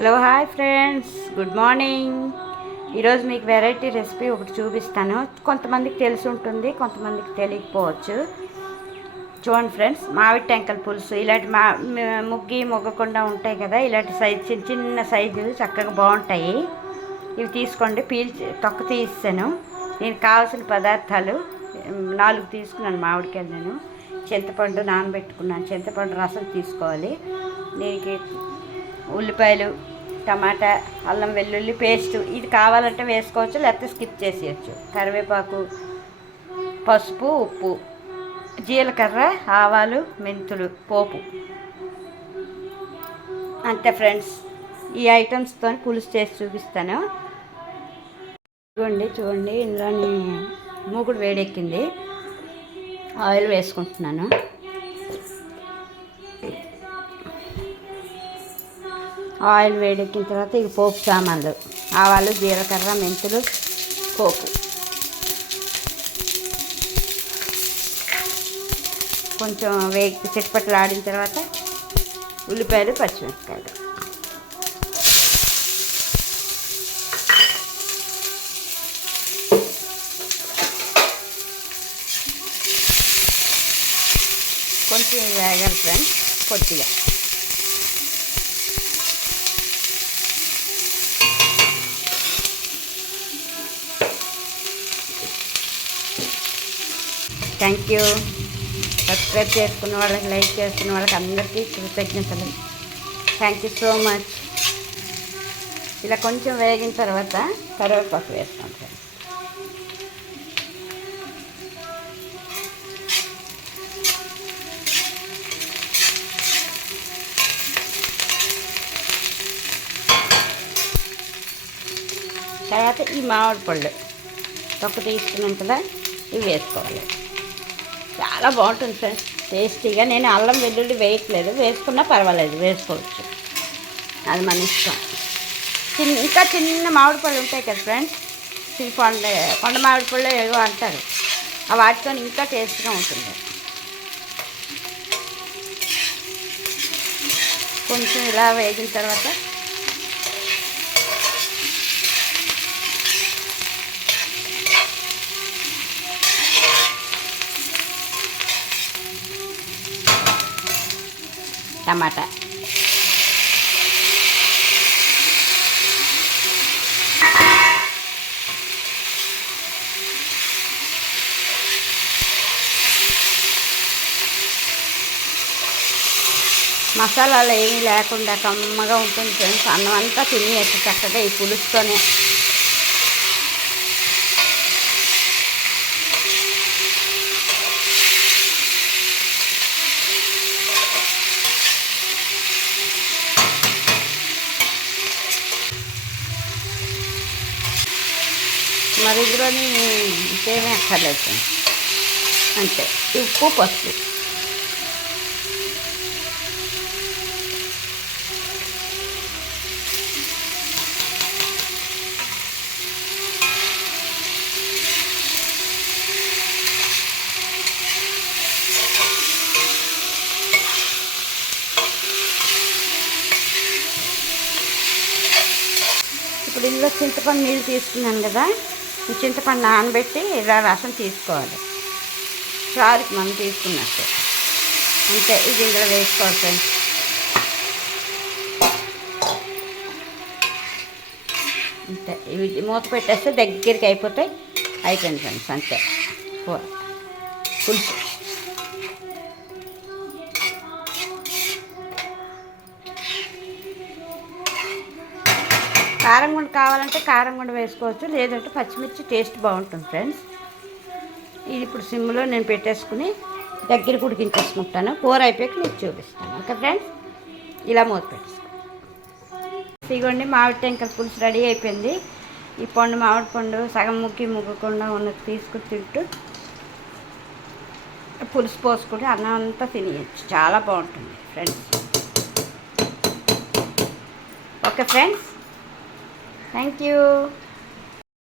Hello hi friends, good morning. ఈరోజు మీకు variety recipe ఒకటి చూపిస్తాను. కొంతమందికి తెలిసి ఉంటుంది, కొంతమందికి తెలియకపోవచ్చు. చూడండి ఫ్రెండ్స్, మామిడి టెంకల పులుసు ఇలాంటి మొగ్గకుండా ఉంటాయి కదా, ఇలాంటి సైజు చిన్న చిన్న సైజు చక్కగా బాగుంటాయి. ఇవి తీసుకోండి. తొక్క తీసాను. దీనికి కావాల్సిన పదార్థాలు 4 తీసుకున్నాను మామిడికాయలు. నేను చింతపండు నానబెట్టుకున్నాను. చింతపండు రసం తీసుకోవాలి. దీనికి ఉల్లిపాయలు, టమాటా, అల్లం వెల్లుల్లి పేస్ట్ ఇది కావాలంటే వేసుకోవచ్చు, లేకపోతే స్కిప్ చేసేయచ్చు. కరివేపాకు, పసుపు, ఉప్పు, జీలకర్ర, ఆవాలు, మెంతులు, పోపు. అంతే ఫ్రెండ్స్. ఈ ఐటమ్స్తో పులుసు చేసి చూపిస్తాను. చూడండి ఇందులోని మూకుడు వేడెక్కింది. ఆయిల్ వేసుకుంటున్నాను. ఆయిల్ వేడెక్కిన తర్వాత ఇక పోపు సామాన్లు, ఆవాలు, జీలకర్ర, మెంతులు, పోపు. కొంచెం చిటపట్లు ఆడిన తర్వాత ఉల్లిపాయలు, పచ్చిమిరపకాయలు. కొంచెం వేగాలి ఫ్రెండ్స్, కొద్దిగా. Thank you. సబ్స్క్రైబ్ చేసుకున్న వాళ్ళకి, లైక్ చేసుకున్న వాళ్ళకి అందరికీ కృతజ్ఞతలు. Thank you so much. ఇలా కొంచెం వేగిన తర్వాత కరివేపాకు వేసుకుంటాను. తర్వాత ఈ మామిడి పళ్ళు తొక్క తీసుకున్నంతలా ఇవి వేసుకోవాలి. చాలా బాగుంటుంది ఫ్రెండ్స్, టేస్టీగా. నేను అల్లం వెల్లుల్లి వేయట్లేదు, వేసుకున్నా పర్వాలేదు, వేసుకోవచ్చు. అది మన ఇష్టం. ఇంకా చిన్న మామిడి పళ్ళు ఉంటాయి కదా ఫ్రెండ్స్, కొండ మామిడి పళ్ళు ఏవో అంటారు, ఆ వాటితో ఇంకా టేస్ట్గా ఉంటుంది. కొంచెం ఇలా వేగిన తర్వాత టమాటా, మసాలాలు ఏమీ లేకుండా కమ్మగా ఉంటుంది ఫ్రెండ్స్. అన్నం అంతా తినేయచ్చు చక్కగా ఈ పులుసుతోనే. మరి ఇందులోని ఇంకేమీ అక్కర్లేదు, అంతే. ఉప్పు, పసుపు. ఇప్పుడు ఇందులో చింతపండు నీళ్ళు తీసుకున్నాను కదా, ఈ చింతపండు నానబెట్టి ఇలా రసం తీసుకోవాలి, చారుకి మనం తీసుకున్నట్టు. అంతే. ఇది ఇందులో వేసుకోవాలి ఫ్రెండ్స్. అంతే. ఇవి మూత పెట్టేస్తే దగ్గరికి అయిపోతాయి. అయిపోయింది ఫ్రెండ్స్, అంతే. పులుసు. కారం కూడా కావాలంటే కారం కూడా వేసుకోవచ్చు, లేదంటే పచ్చిమిర్చి టేస్ట్ బాగుంటుంది ఫ్రెండ్స్. ఇది ఇప్పుడు సిమ్లో నేను పెట్టేసుకుని దగ్గర ఉడికించేసుకుంటాను. కూర అయిపోయాక మీకు చూపిస్తాను. ఓకే ఫ్రెండ్స్, ఇలా మూత పెట్టేసుకో. ఇదిగోండి, మామిడి టెంకల పులుసు రెడీ అయిపోయింది. ఈ మామిడి పండు సగం ముగ్గకుండా ఉన్నది తీసుకుని తింటూ పులుసు పోసుకుని అన్నం అంతా తినేయచ్చు. చాలా బాగుంటుంది friends. Okay friends, thank you.